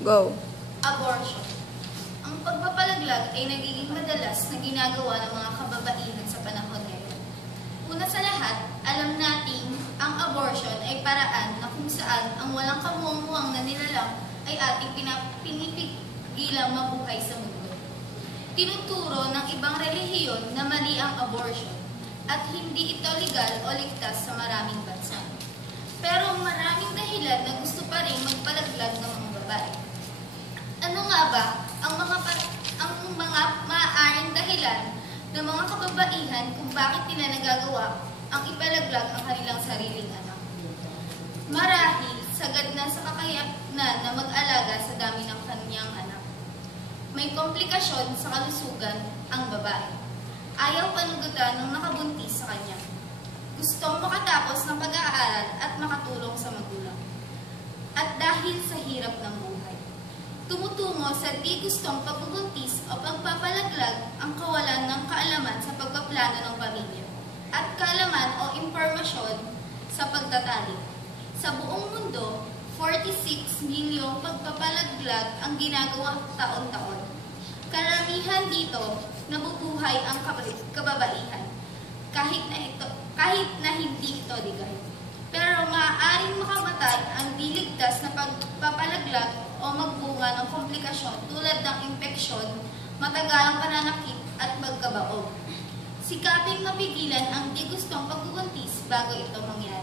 Go. Abortion. Ang pagpapalaglag ay nagiging madalas na ginagawa ng mga kababaihan sa panahon ngayon. Una sa lahat, alam nating ang abortion ay paraan na kung saan ang walang kamuang-muang na nilalang ay ating pinipigilang mabuhay sa mundo. Tinuturo ng ibang relihiyon na mali ang abortion at hindi ito legal o ligtas sa maraming bansa. Pero maraming dahilan na gusto pa rin magpalaglag ng mga babae. Ano nga ba ang mga maaaring dahilan ng mga kababaihan kung bakit nila nagagawa ang ipalaglag ang kanilang sariling anak? Marahil, sagad na sa kakayanan na mag-alaga sa dami ng kanyang anak. May komplikasyon sa kalusugan ang babae. Ayaw panugutan ng nakabuntis sa kanya. Gustong makatapos ng pag-aaral at makatulong sa magulang. At dahil sa hirap ng buhay, tumutungo sa di gustong pagbubuntis o pagpapalaglag ang kawalan ng kaalaman sa pagpaplano ng pamilya at kaalaman o impormasyon sa pagtatali. Sa buong mundo, 46 milyong pagpapalaglag ang ginagawa taon-taon. Karamihan dito, nabubuhay ang kababaihan, kahit na hindi ito legal. Pero maaaring makamatay ang diligtas na pagpapalaglag o magbunga ng komplikasyon tulad ng impeksyon, matagalang pananakit at pagkabaog. Sikaping mapigilan ang di gustong pagbubuntis bago ito mangyari.